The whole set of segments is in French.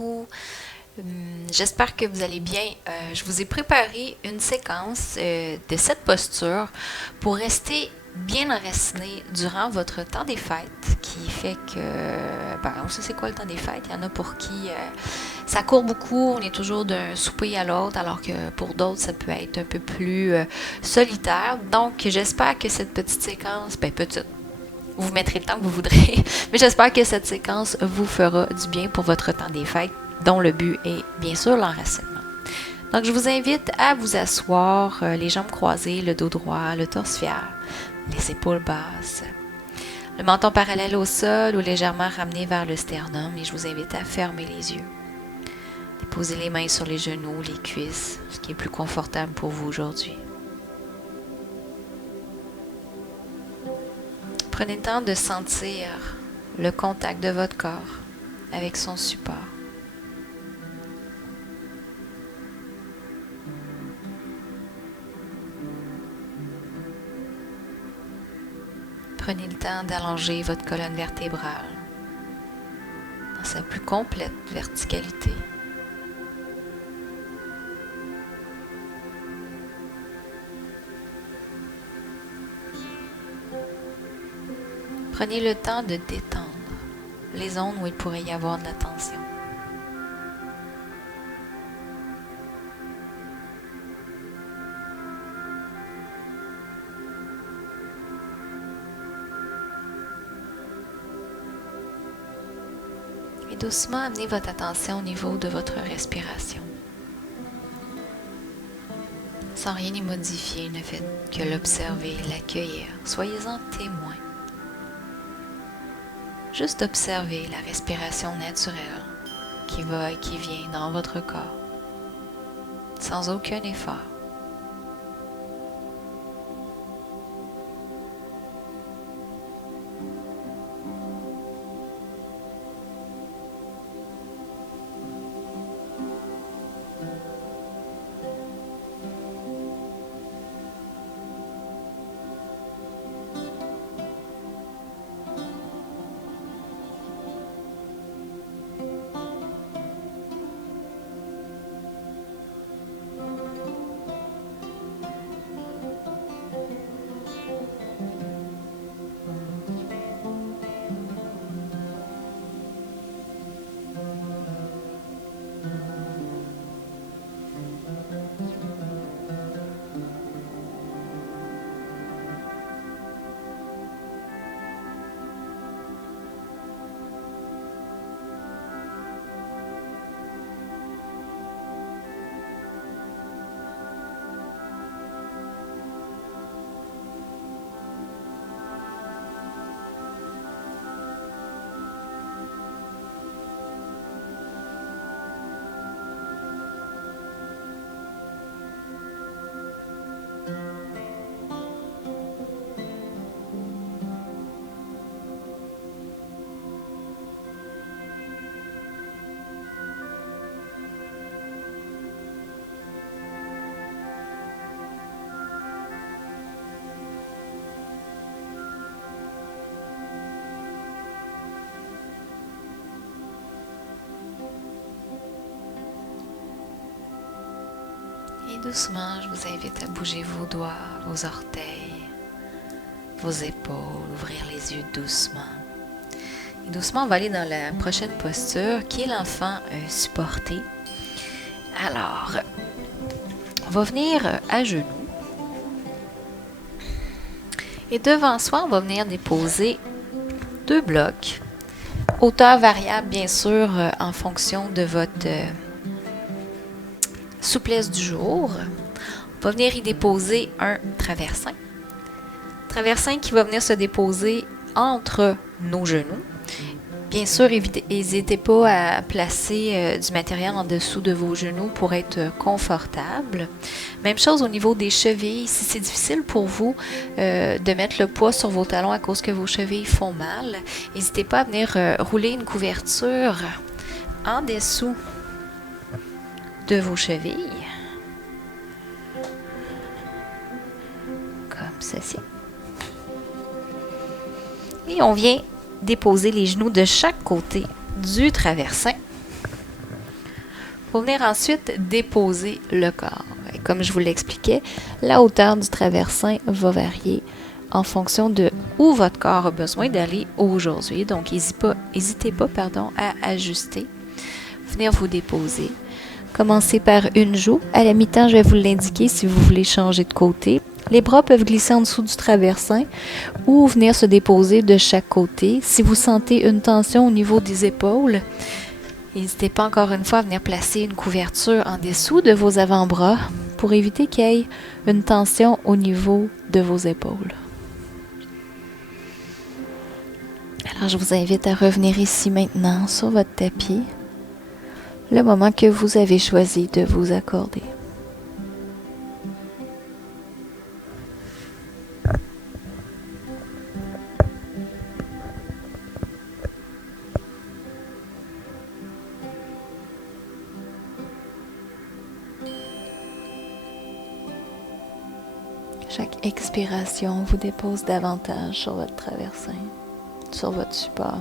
beaucoup. J'espère que vous allez bien. Je vous ai préparé une séquence de cette posture pour rester bien enraciné durant votre temps des fêtes, qui fait que, on sait c'est quoi le temps des fêtes. Il y en a pour qui ça court beaucoup, on est toujours d'un souper à l'autre, alors que pour d'autres, ça peut être un peu plus solitaire. Donc, j'espère que cette petite séquence, petite, vous mettrez le temps que vous voudrez, mais j'espère que cette séquence vous fera du bien pour votre temps des fêtes, dont le but est bien sûr l'enracinement. Donc, je vous invite à vous asseoir, les jambes croisées, le dos droit, le torse fier, les épaules basses, le menton parallèle au sol ou légèrement ramené vers le sternum, et je vous invite à fermer les yeux. Déposez les mains sur les genoux, les cuisses, ce qui est plus confortable pour vous aujourd'hui. Prenez le temps de sentir le contact de votre corps avec son support. Prenez le temps d'allonger votre colonne vertébrale dans sa plus complète verticalité. Prenez le temps de détendre les zones où il pourrait y avoir de la tension. Et doucement, amenez votre attention au niveau de votre respiration. Sans rien y modifier, ne faites que l'observer, l'accueillir. Soyez-en témoin. Juste observez la respiration naturelle qui va et qui vient dans votre corps, sans aucun effort. Et doucement, je vous invite à bouger vos doigts, vos orteils, vos épaules, ouvrir les yeux doucement. Et doucement, on va aller dans la prochaine posture qui est l'enfant supporté. Alors, on va venir à genoux. Et devant soi, on va venir déposer 2 blocs. Hauteur variable, bien sûr, en fonction de votre souplesse du jour. On va venir y déposer un traversin. Traversin qui va venir se déposer entre nos genoux. Bien sûr, n'hésitez pas à placer du matériel en dessous de vos genoux pour être confortable. Même chose au niveau des chevilles. Si c'est difficile pour vous de mettre le poids sur vos talons à cause que vos chevilles font mal, n'hésitez pas à venir rouler une couverture en dessous de vos chevilles. Comme ceci. Et on vient déposer les genoux de chaque côté du traversin. Pour venir ensuite déposer le corps. Et comme je vous l'expliquais, la hauteur du traversin va varier en fonction de où votre corps a besoin d'aller aujourd'hui. Donc, n'hésitez pas à ajuster. Venir vous déposer. Commencez par une joue. À la mi-temps, je vais vous l'indiquer si vous voulez changer de côté. Les bras peuvent glisser en dessous du traversin ou venir se déposer de chaque côté. Si vous sentez une tension au niveau des épaules, n'hésitez pas encore une fois à venir placer une couverture en dessous de vos avant-bras pour éviter qu'il y ait une tension au niveau de vos épaules. Alors, je vous invite à revenir ici maintenant sur votre tapis, le moment que vous avez choisi de vous accorder. Chaque expiration vous dépose davantage sur votre traversin, sur votre support.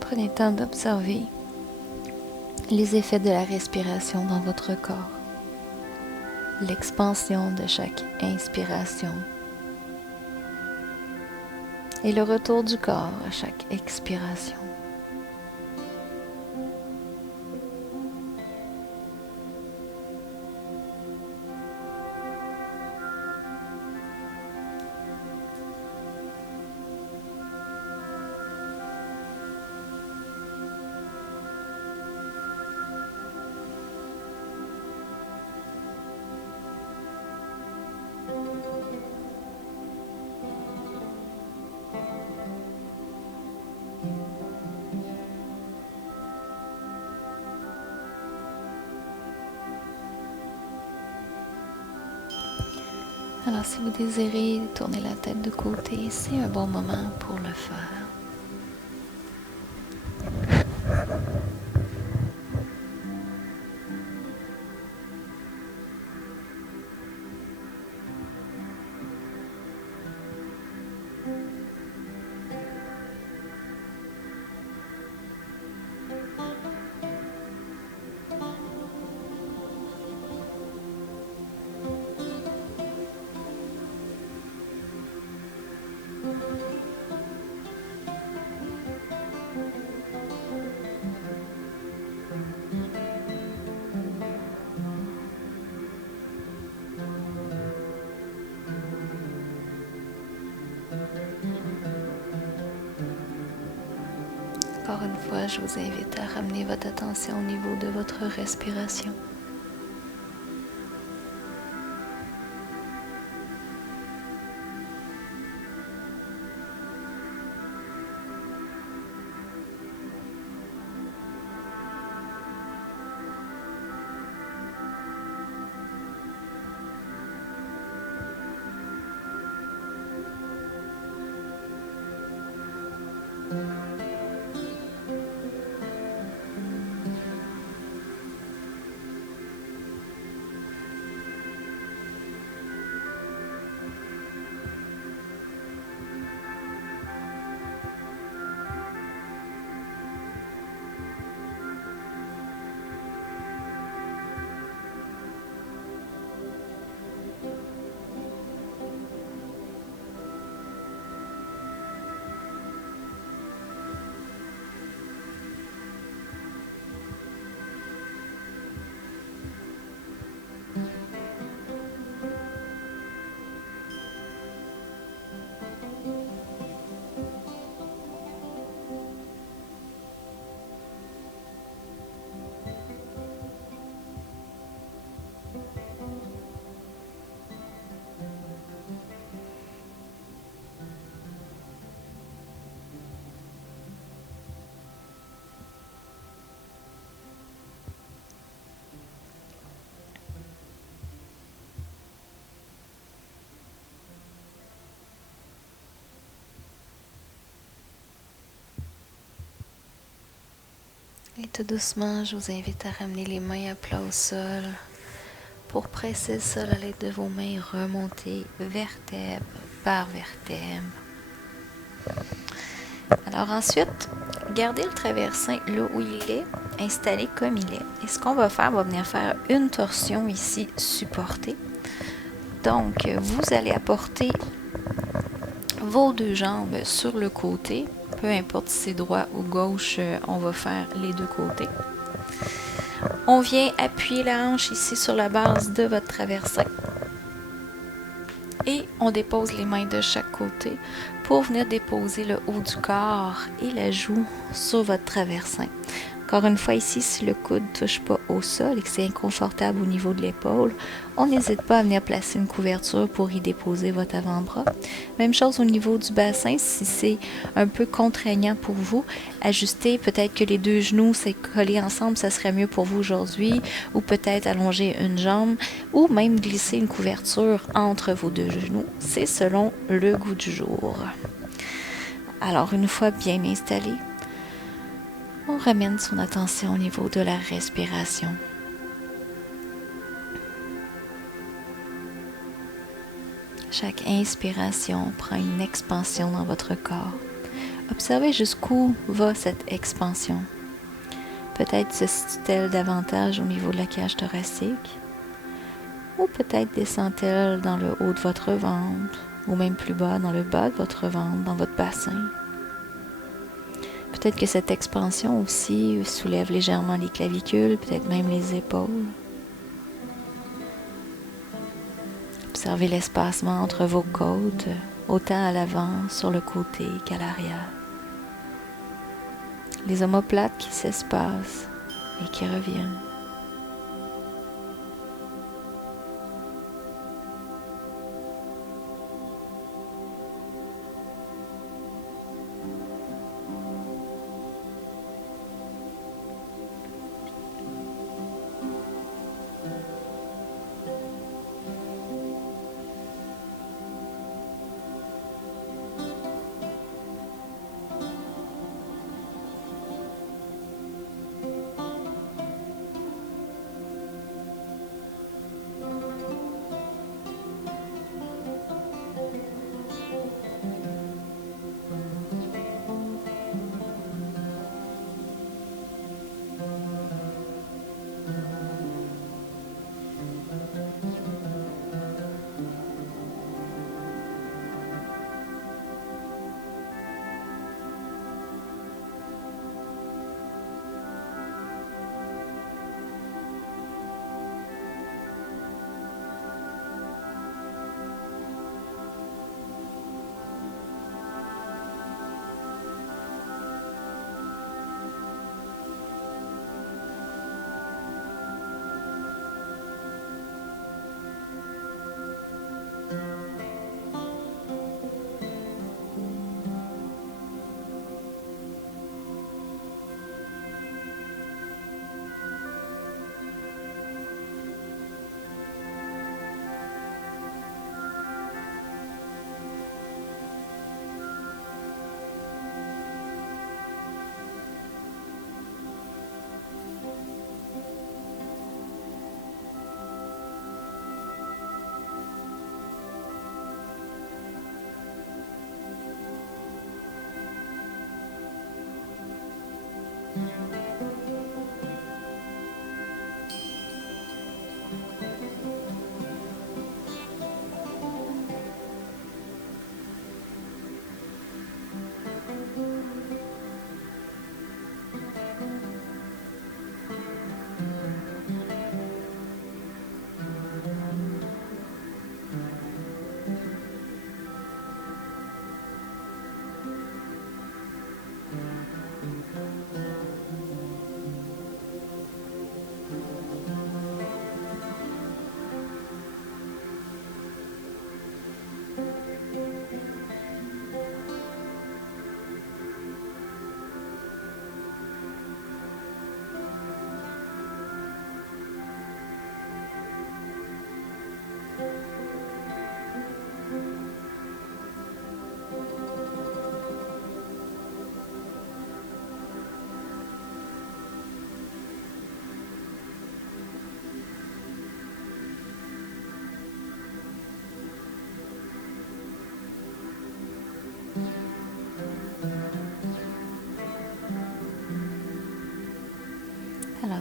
Prenez le temps d'observer les effets de la respiration dans votre corps, l'expansion de chaque inspiration et le retour du corps à chaque expiration. Alors, si vous désirez tourner la tête de côté, c'est un bon moment pour le faire. Encore une fois, je vous invite à ramener votre attention au niveau de votre respiration. Et tout doucement, je vous invite à ramener les mains à plat au sol pour presser le sol à l'aide de vos mains et remonter vertèbre par vertèbre. Alors ensuite, gardez le traversin là où il est, installé comme il est. Et ce qu'on va faire, on va venir faire une torsion ici supportée. Donc, vous allez apporter vos deux jambes sur le côté. Peu importe si c'est droit ou gauche, on va faire les deux côtés. On vient appuyer la hanche ici sur la base de votre traversin. Et on dépose les mains de chaque côté pour venir déposer le haut du corps et la joue sur votre traversin. Encore une fois ici, si le coude ne touche pas au sol et que c'est inconfortable au niveau de l'épaule, on n'hésite pas à venir placer une couverture pour y déposer votre avant-bras. Même chose au niveau du bassin, si c'est un peu contraignant pour vous, ajustez peut-être que les deux genoux c'est collés ensemble, ça serait mieux pour vous aujourd'hui, ou peut-être allonger une jambe, ou même glisser une couverture entre vos deux genoux. C'est selon le goût du jour. Alors une fois bien installé, on ramène son attention au niveau de la respiration. Chaque inspiration prend une expansion dans votre corps. Observez jusqu'où va cette expansion. Peut-être se situe-t-elle davantage au niveau de la cage thoracique, ou peut-être descend-elle dans le haut de votre ventre, ou même plus bas dans le bas de votre ventre, dans votre bassin. Peut-être que cette expansion aussi soulève légèrement les clavicules, peut-être même les épaules. Observez l'espacement entre vos côtes, autant à l'avant, sur le côté qu'à l'arrière. Les omoplates qui s'espacent et qui reviennent.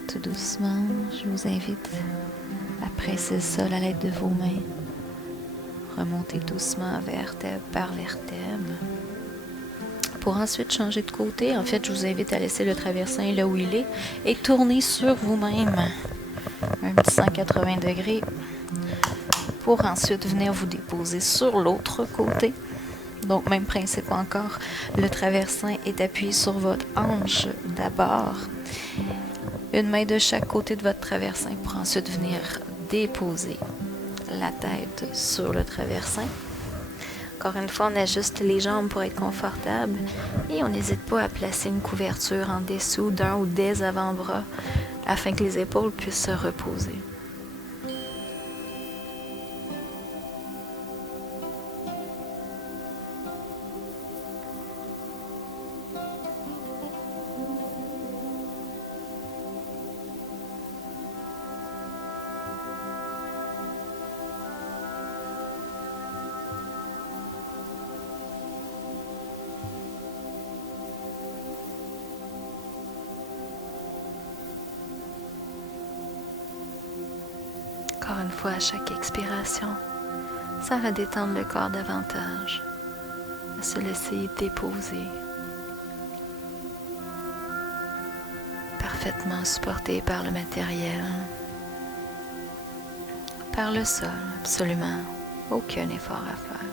tout doucement, je vous invite à presser le sol à l'aide de vos mains. Remontez doucement vertèbre par vertèbre. Pour ensuite changer de côté, en fait, je vous invite à laisser le traversin là où il est et tourner sur vous-même un petit 180 degrés pour ensuite venir vous déposer sur l'autre côté. Donc, même principe encore, le traversin est appuyé sur votre hanche d'abord. Une main de chaque côté de votre traversin pour ensuite venir déposer la tête sur le traversin. Encore une fois, on ajuste les jambes pour être confortable et on n'hésite pas à placer une couverture en dessous d'un ou des avant-bras afin que les épaules puissent se reposer. Encore une fois, à chaque expiration, ça va détendre le corps davantage, à se laisser déposer, parfaitement supporté par le matériel, par le sol, absolument aucun effort à faire.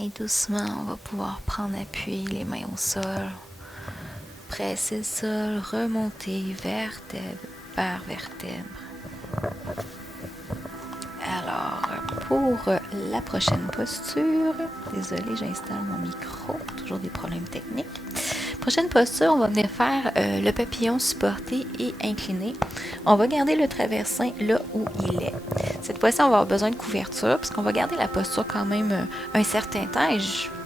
Et doucement, on va pouvoir prendre appui, les mains au sol, presser le sol, remonter vertèbre par vertèbre. Alors, pour la prochaine posture, désolée, j'installe mon micro, toujours des problèmes techniques. Prochaine posture, on va venir faire le papillon supporté et incliné. On va garder le traversin là où il est. Cette fois-ci, on va avoir besoin de couverture parce qu'on va garder la posture quand même un certain temps et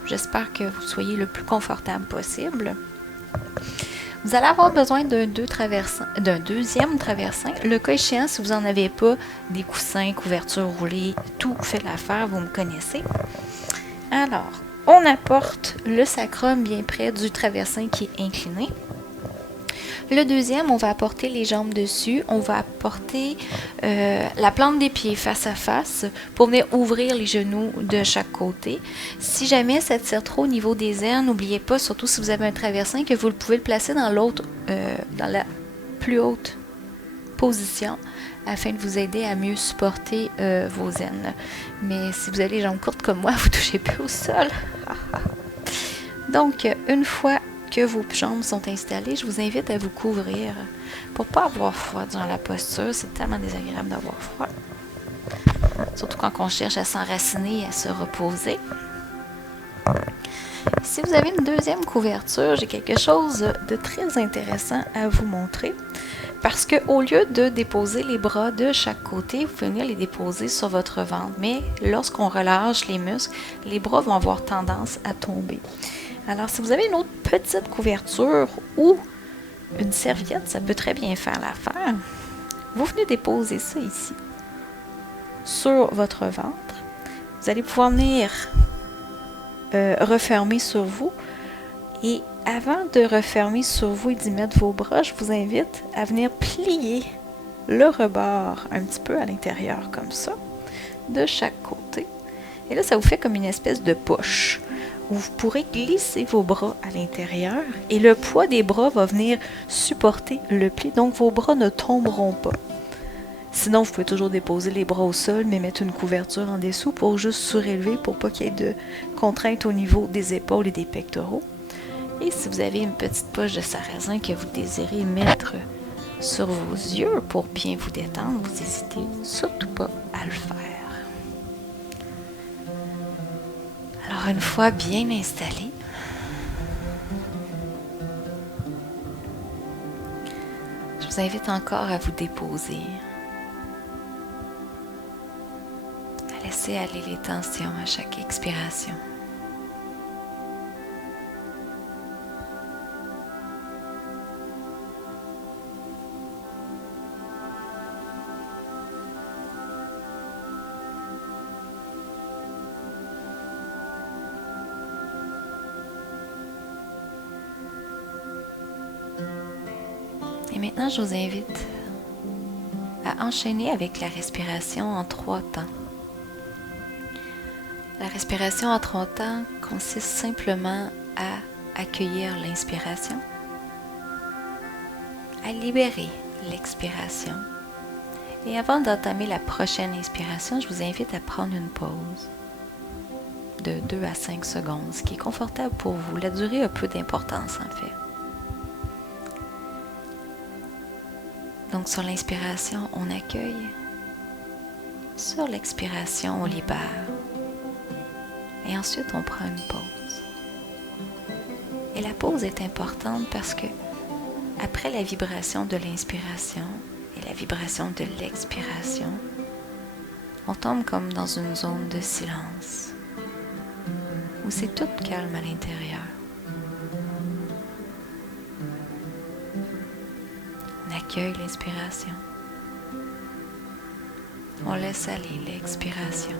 j'espère que vous soyez le plus confortable possible. Vous allez avoir besoin d'un deuxième traversin. Le cas échéant, si vous n'en avez pas, des coussins, couverture roulée, tout fait l'affaire, vous me connaissez. Alors, on apporte le sacrum bien près du traversin qui est incliné. Le deuxième, on va apporter les jambes dessus. On va apporter la plante des pieds face à face pour venir ouvrir les genoux de chaque côté. Si jamais ça tire trop au niveau des aines, n'oubliez pas, surtout si vous avez un traversin, que vous pouvez le placer dans dans la plus haute position afin de vous aider à mieux supporter vos aines. Mais si vous avez les jambes courtes comme moi, vous ne touchez plus au sol. Donc, une fois que vos jambes sont installées, je vous invite à vous couvrir pour ne pas avoir froid durant la posture. C'est tellement désagréable d'avoir froid. Surtout quand on cherche à s'enraciner et à se reposer. Si vous avez une deuxième couverture, j'ai quelque chose de très intéressant à vous montrer. Parce qu'au lieu de déposer les bras de chaque côté, vous pouvez venir les déposer sur votre ventre. Mais lorsqu'on relâche les muscles, les bras vont avoir tendance à tomber. Alors, si vous avez une autre petite couverture ou une serviette, ça peut très bien faire l'affaire. Vous venez déposer ça ici, sur votre ventre. Vous allez pouvoir venir refermer sur vous. Et avant de refermer sur vous et d'y mettre vos bras, je vous invite à venir plier le rebord un petit peu à l'intérieur, comme ça, de chaque côté. Et là, ça vous fait comme une espèce de poche où vous pourrez glisser vos bras à l'intérieur et le poids des bras va venir supporter le pli, donc vos bras ne tomberont pas. Sinon, vous pouvez toujours déposer les bras au sol, mais mettre une couverture en dessous pour juste surélever, pour pas qu'il y ait de contrainte au niveau des épaules et des pectoraux. Et si vous avez une petite poche de sarrasin que vous désirez mettre sur vos yeux pour bien vous détendre, vous n'hésitez surtout pas à le faire. Alors, une fois bien installé, je vous invite encore à vous déposer, à laisser aller les tensions à chaque expiration. Et maintenant, je vous invite à enchaîner avec la respiration en 3 temps. La respiration en 3 temps consiste simplement à accueillir l'inspiration, à libérer l'expiration. Et avant d'entamer la prochaine inspiration, je vous invite à prendre une pause de 2 à 5 secondes, ce qui est confortable pour vous. La durée a peu d'importance en fait. Donc sur l'inspiration, on accueille. Sur l'expiration, on libère. Et ensuite, on prend une pause. Et la pause est importante parce que après la vibration de l'inspiration et la vibration de l'expiration, on tombe comme dans une zone de silence où c'est tout calme à l'intérieur. On accueille l'inspiration. On laisse aller l'expiration.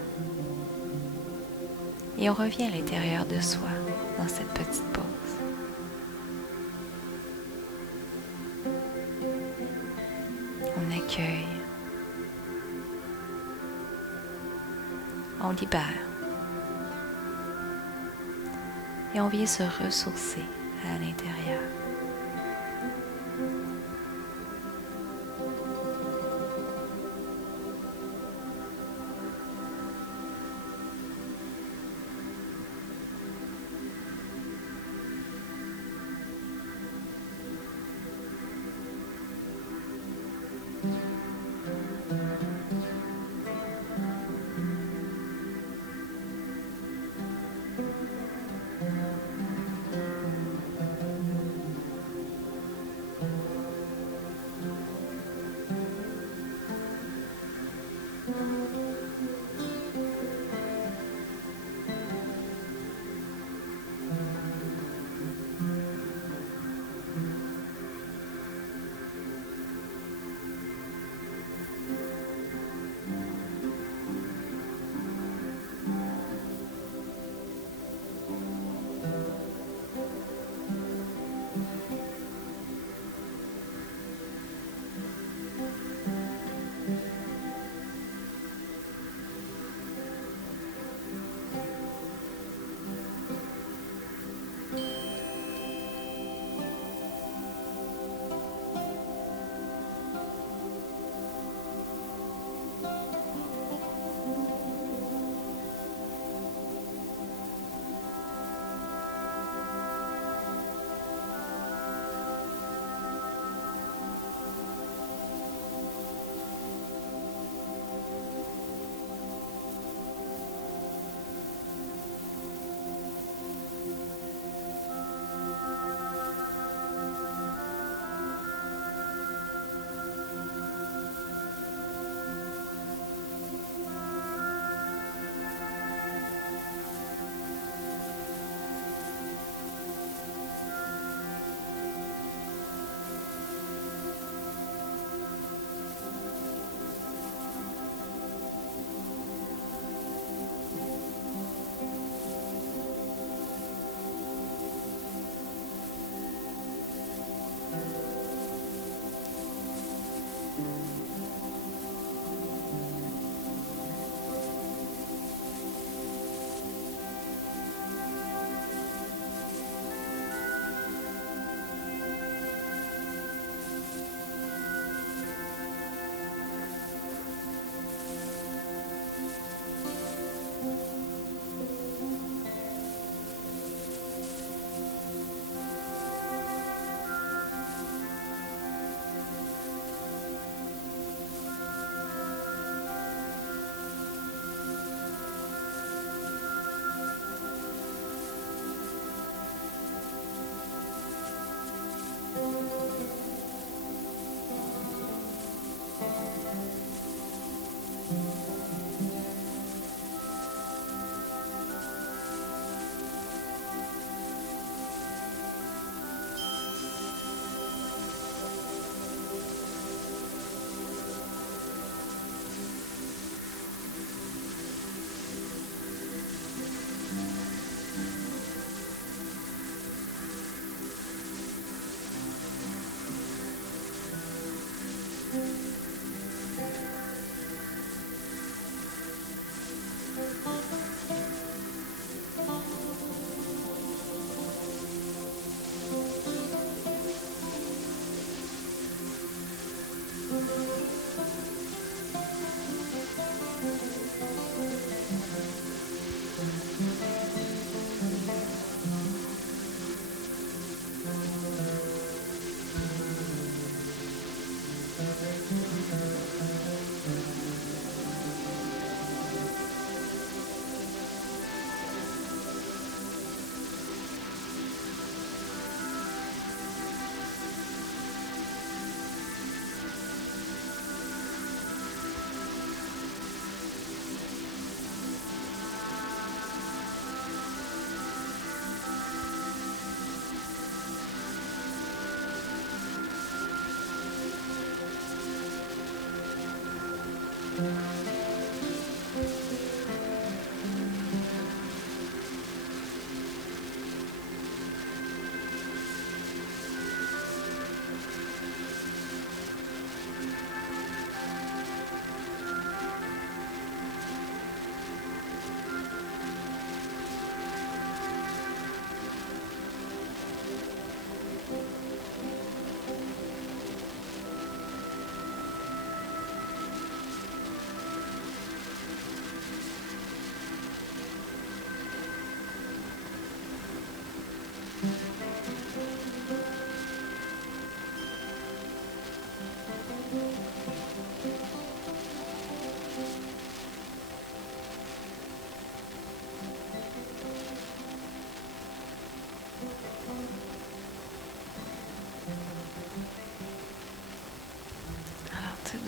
Et on revient à l'intérieur de soi dans cette petite pause. On accueille. On libère. Et on vient se ressourcer à l'intérieur.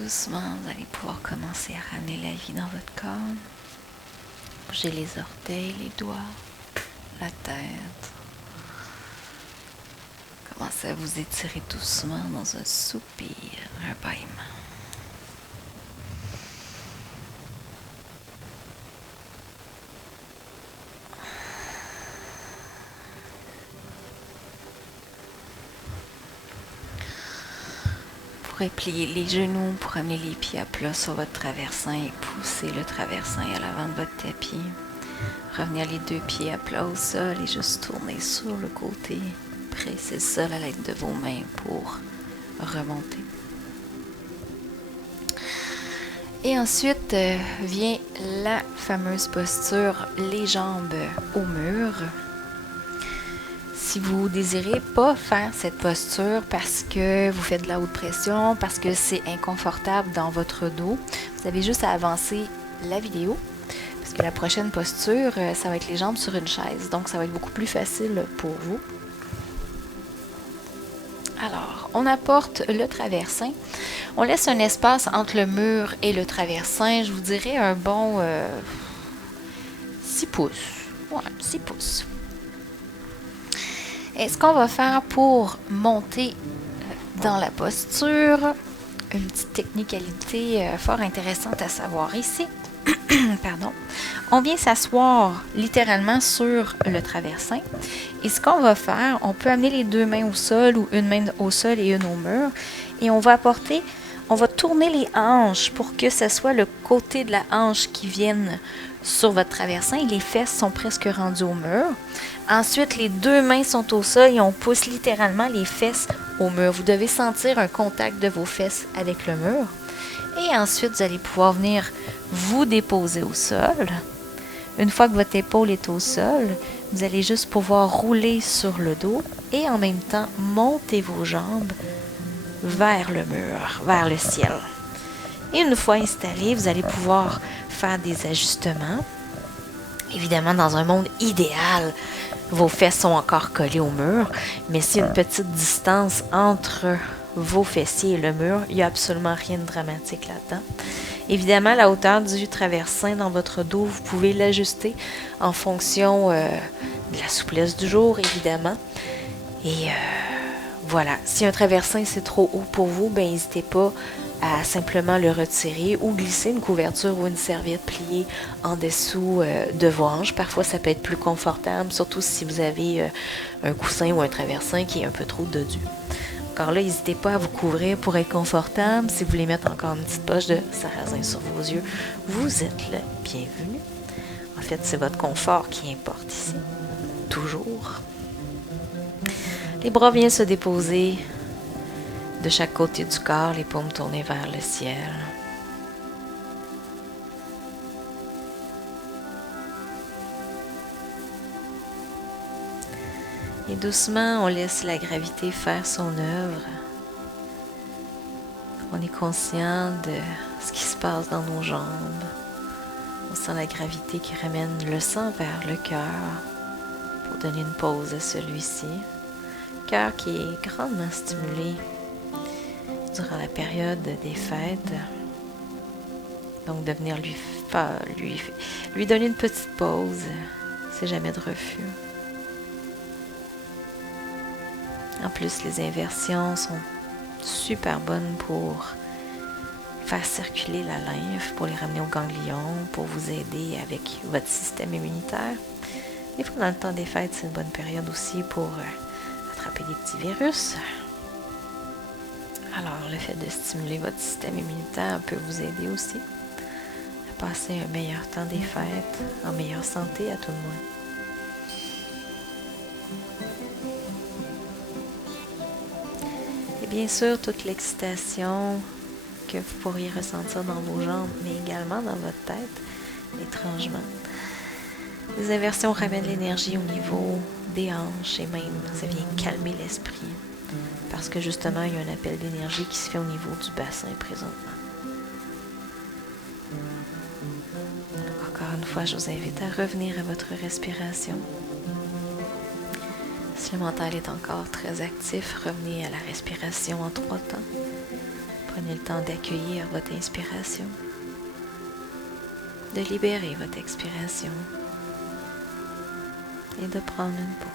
doucement, vous allez pouvoir commencer à ramener la vie dans votre corps. Bougez les orteils, les doigts, la tête. Commencez à vous étirer doucement dans un soupir, un bâillement. Vous pourrez plier les genoux pour amener les pieds à plat sur votre traversin et pousser le traversin à l'avant de votre tapis. Revenir les deux pieds à plat au sol et juste tourner sur le côté. Pressez le sol à l'aide de vos mains pour remonter. Et ensuite vient la fameuse posture, les jambes au mur. Si vous ne désirez pas faire cette posture parce que vous faites de la haute pression, parce que c'est inconfortable dans votre dos, vous avez juste à avancer la vidéo. Parce que la prochaine posture, ça va être les jambes sur une chaise. Donc, ça va être beaucoup plus facile pour vous. Alors, on apporte le traversin. On laisse un espace entre le mur et le traversin. Je vous dirais un bon 6 pouces. Ouais, 6 pouces. Et ce qu'on va faire pour monter dans la posture, une petite technicalité fort intéressante à savoir ici. Pardon. On vient s'asseoir littéralement sur le traversin. Et ce qu'on va faire, on peut amener les deux mains au sol ou une main au sol et une au mur. Et on va tourner les hanches pour que ce soit le côté de la hanche qui vienne sur votre traversin. Et les fesses sont presque rendues au mur. Ensuite, les deux mains sont au sol et on pousse littéralement les fesses au mur. Vous devez sentir un contact de vos fesses avec le mur. Et ensuite, vous allez pouvoir venir vous déposer au sol. Une fois que votre épaule est au sol, vous allez juste pouvoir rouler sur le dos et en même temps monter vos jambes vers le mur, vers le ciel. Et une fois installé, vous allez pouvoir faire des ajustements. Évidemment, dans un monde idéal, vos fesses sont encore collées au mur, mais s'il y a une petite distance entre vos fessiers et le mur, il n'y a absolument rien de dramatique là-dedans. Évidemment, la hauteur du traversin dans votre dos, vous pouvez l'ajuster en fonction de la souplesse du jour, évidemment. Et voilà, si un traversin c'est trop haut pour vous, ben n'hésitez pas à simplement le retirer ou glisser une couverture ou une serviette pliée en dessous de vos hanches. Parfois, ça peut être plus confortable, surtout si vous avez un coussin ou un traversin qui est un peu trop dodu. Encore là, n'hésitez pas à vous couvrir pour être confortable. Si vous voulez mettre encore une petite poche de sarrasin sur vos yeux, vous êtes le bienvenu. En fait, c'est votre confort qui importe ici. Toujours. Les bras viennent se déposer de chaque côté du corps, les paumes tournées vers le ciel. Et doucement, on laisse la gravité faire son œuvre. On est conscient de ce qui se passe dans nos jambes. On sent la gravité qui ramène le sang vers le cœur pour donner une pause à celui-ci. Cœur qui est grandement stimulé durant la période des fêtes. Donc de venir lui donner une petite pause, c'est jamais de refus. En plus, les inversions sont super bonnes pour faire circuler la lymphe, pour les ramener au ganglion, pour vous aider avec votre système immunitaire. Des fois, dans le temps des fêtes, c'est une bonne période aussi pour attraper des petits virus. Alors, le fait de stimuler votre système immunitaire peut vous aider aussi à passer un meilleur temps des fêtes, en meilleure santé à tout le moins. Et bien sûr, toute l'excitation que vous pourriez ressentir dans vos jambes, mais également dans votre tête, étrangement. Les inversions ramènent l'énergie au niveau des hanches et même ça vient calmer l'esprit parce que justement, il y a un appel d'énergie qui se fait au niveau du bassin présentement. Encore une fois, je vous invite à revenir à votre respiration. Si le mental est encore très actif, revenez à la respiration en 3 temps. Prenez le temps d'accueillir votre inspiration, de libérer votre expiration et de prendre une pause.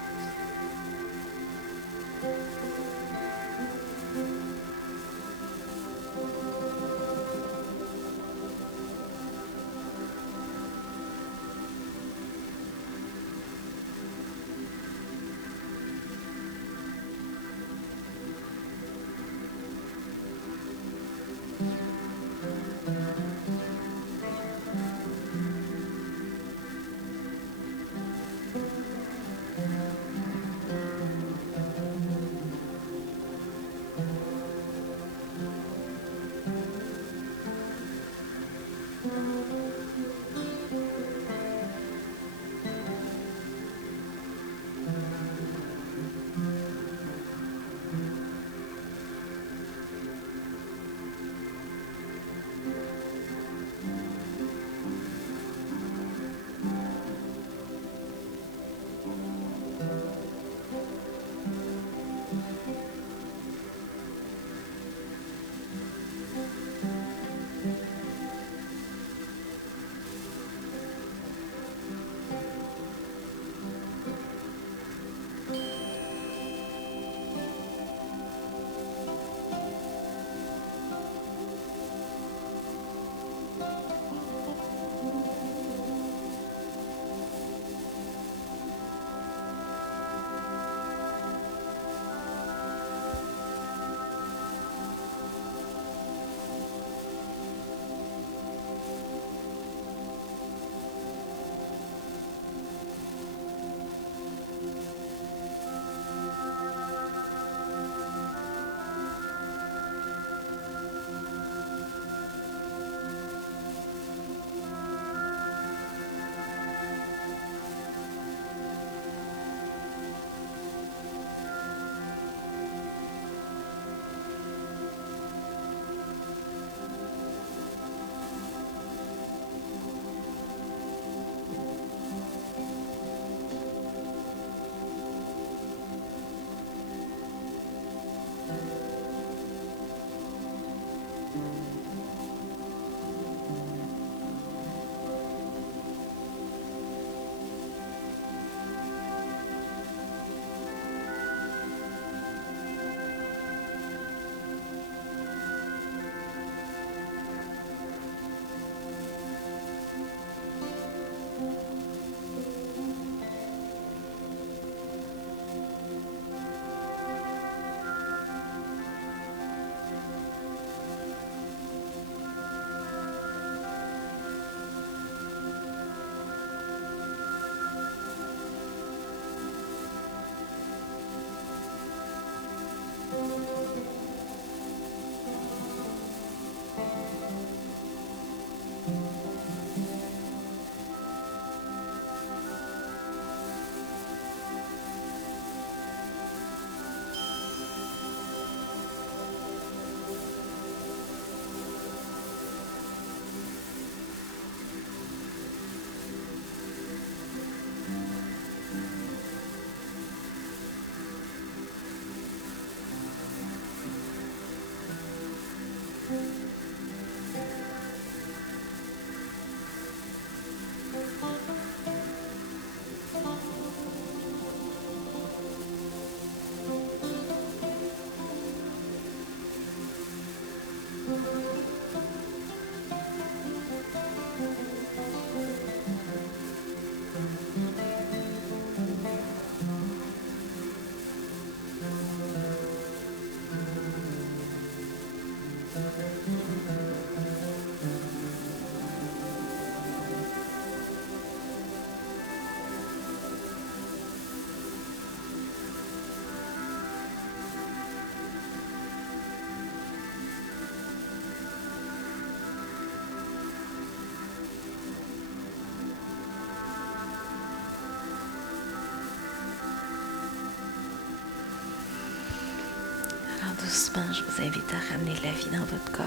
Doucement, je vous invite à ramener la vie dans votre corps.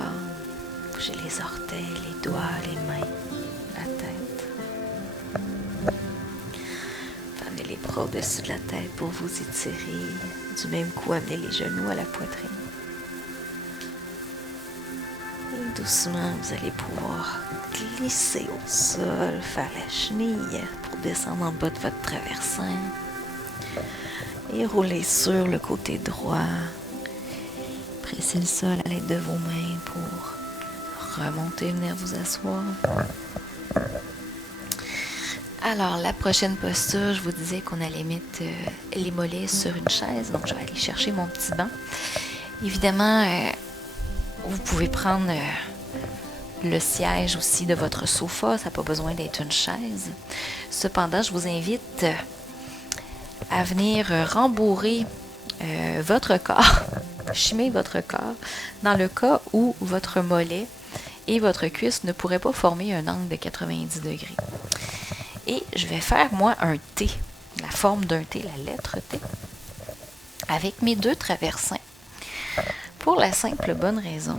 Bougez les orteils, les doigts, les mains, la tête. Amenez les bras au-dessus de la tête pour vous étirer. Du même coup, amenez les genoux à la poitrine. Et doucement, vous allez pouvoir glisser au sol, faire la chenille pour descendre en bas de votre traversin. Et rouler sur le côté droit. Pressez le sol à l'aide de vos mains pour remonter et venir vous asseoir. Alors, la prochaine posture, je vous disais qu'on allait mettre les mollets sur une chaise. Donc, je vais aller chercher mon petit banc. Évidemment, vous pouvez prendre le siège aussi de votre sofa. Ça n'a pas besoin d'être une chaise. Cependant, je vous invite à venir rembourrer votre corps, chimer votre corps, dans le cas où votre mollet et votre cuisse ne pourraient pas former un angle de 90 degrés. Et je vais faire, moi, un T, la forme d'un T, la lettre T, avec mes 2 traversins, pour la simple bonne raison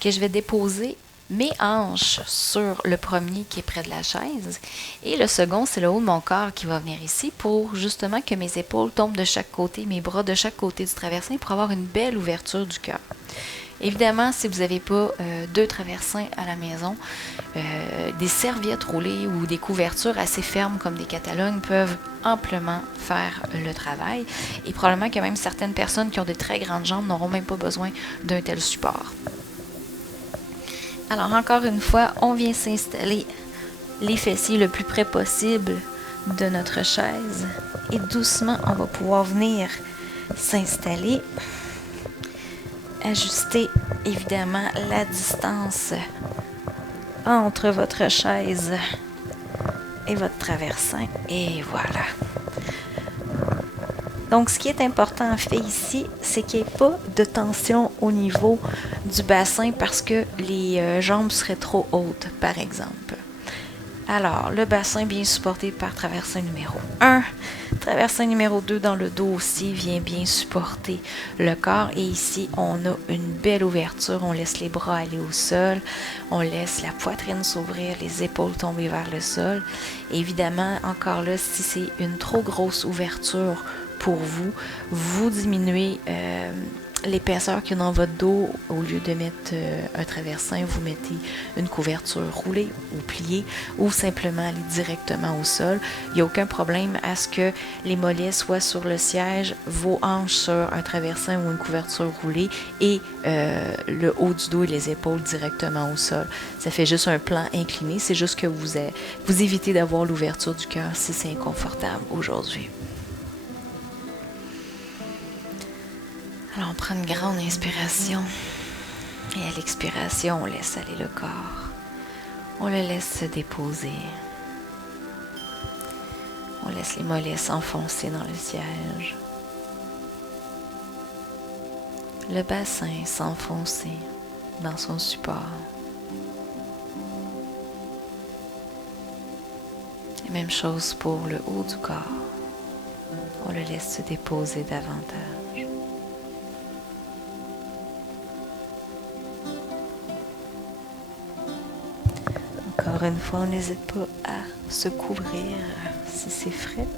que je vais déposer mes hanches sur le premier qui est près de la chaise et le second, c'est le haut de mon corps qui va venir ici pour justement que mes épaules tombent de chaque côté, mes bras de chaque côté du traversin pour avoir une belle ouverture du cœur. Évidemment, si vous n'avez pas 2 traversins à la maison, des serviettes roulées ou des couvertures assez fermes comme des Catalogues peuvent amplement faire le travail. Et probablement que même certaines personnes qui ont de très grandes jambes n'auront même pas besoin d'un tel support. Alors, encore une fois, on vient s'installer les fessiers le plus près possible de notre chaise. Et doucement, on va pouvoir venir s'installer. Ajuster évidemment la distance entre votre chaise et votre traversin. Et voilà. Donc, ce qui est important en fait ici, c'est qu'il n'y ait pas de tension au niveau du bassin parce que les jambes seraient trop hautes, par exemple. Alors, le bassin bien supporté par traversin numéro 1. Traversin numéro 2 dans le dos aussi vient bien supporter le corps. Et ici, on a une belle ouverture. On laisse les bras aller au sol. On laisse la poitrine s'ouvrir, les épaules tomber vers le sol. Évidemment, encore là, si c'est une trop grosse ouverture pour vous, vous diminuez l'épaisseur qu'il y a dans votre dos. Au lieu de mettre un traversin, vous mettez une couverture roulée ou pliée ou simplement aller directement au sol. Il n'y a aucun problème à ce que les mollets soient sur le siège, vos hanches sur un traversin ou une couverture roulée et le haut du dos et les épaules directement au sol. Ça fait juste un plan incliné. C'est juste que vous évitez d'avoir l'ouverture du cœur si c'est inconfortable aujourd'hui. Alors, on prend une grande inspiration et à l'expiration, on laisse aller le corps. On le laisse se déposer. On laisse les mollets s'enfoncer dans le siège. Le bassin s'enfoncer dans son support. Et même chose pour le haut du corps. On le laisse se déposer davantage. Encore une fois, on n'hésite pas à se couvrir si c'est frais.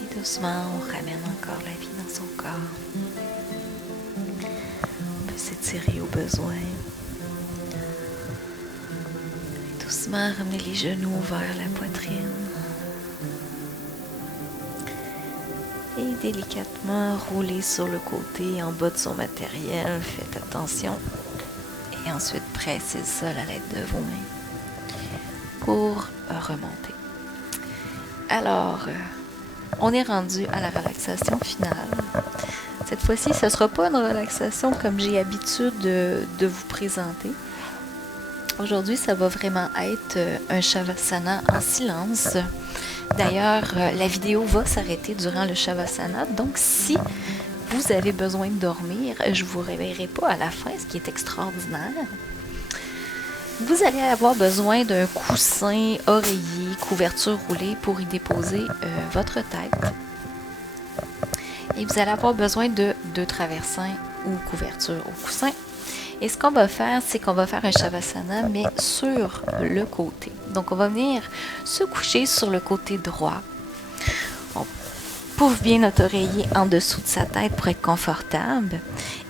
Et doucement, on ramène encore la vie dans son corps. On peut s'étirer au besoin. Et doucement, ramener les genoux vers la poitrine. Et délicatement rouler sur le côté en bas de son matériel. Faites attention. Et ensuite, pressez le sol à l'aide de vos mains pour remonter. Alors, on est rendu à la relaxation finale. Cette fois-ci, ce ne sera pas une relaxation comme j'ai l'habitude de vous présenter. Aujourd'hui, ça va vraiment être un Shavasana en silence. D'ailleurs, la vidéo va s'arrêter durant le Shavasana. Donc, si vous avez besoin de dormir, je ne vous réveillerai pas à la fin, ce qui est extraordinaire. Vous allez avoir besoin d'un coussin, oreiller, couverture roulée pour y déposer votre tête. Et vous allez avoir besoin de 2 traversins ou couverture au coussin. Et ce qu'on va faire, c'est qu'on va faire un Shavasana, mais sur le côté. Donc, on va venir se coucher sur le côté droit. On pouffe bien notre oreiller en dessous de sa tête pour être confortable.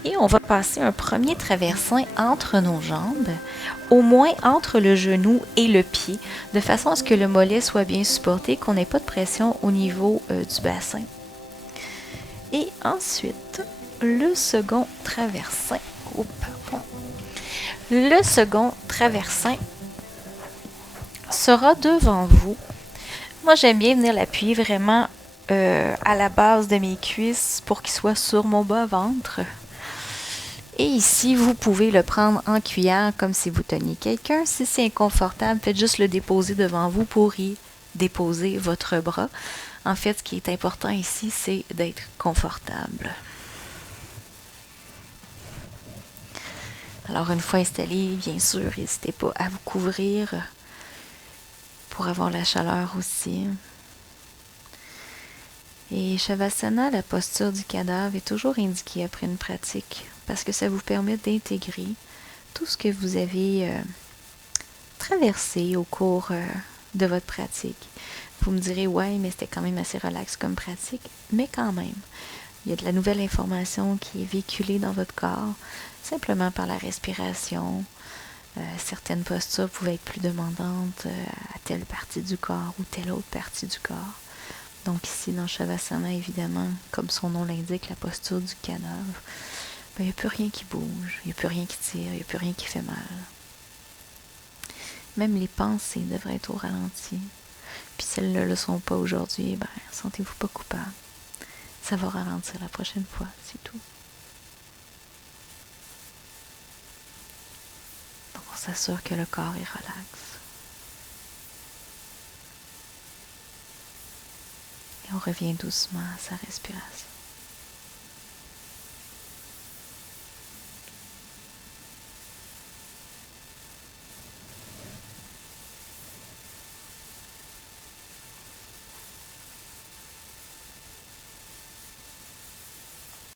Et on va passer un premier traversin entre nos jambes, au moins entre le genou et le pied, de façon à ce que le mollet soit bien supporté, qu'on n'ait pas de pression au niveau du bassin. Et ensuite, le second traversin. Le second traversin sera devant vous. Moi, j'aime bien venir l'appuyer vraiment à la base de mes cuisses pour qu'il soit sur mon bas-ventre. Et ici, vous pouvez le prendre en cuillère comme si vous teniez quelqu'un. Si c'est inconfortable, faites juste le déposer devant vous pour y déposer votre bras. En fait, ce qui est important ici, c'est d'être confortable. Alors, une fois installé, bien sûr, n'hésitez pas à vous couvrir pour avoir la chaleur aussi. Et Shavasana, la posture du cadavre, est toujours indiquée après une pratique parce que ça vous permet d'intégrer tout ce que vous avez traversé au cours de votre pratique. Vous me direz, ouais, mais c'était quand même assez relax comme pratique, mais quand même. Il y a de la nouvelle information qui est véhiculée dans votre corps, simplement par la respiration. Certaines postures pouvaient être plus demandantes à telle partie du corps ou telle autre partie du corps. Donc ici, dans Shavasana, évidemment, comme son nom l'indique, la posture du cadavre, il n'y a plus rien qui bouge, il n'y a plus rien qui tire, il n'y a plus rien qui fait mal. Même les pensées devraient être au ralenti. Puis celles-là ne le sont pas aujourd'hui, sentez-vous pas coupable. Ça va ralentir la prochaine fois, c'est tout. Donc on s'assure que le corps est relax. Et on revient doucement à sa respiration.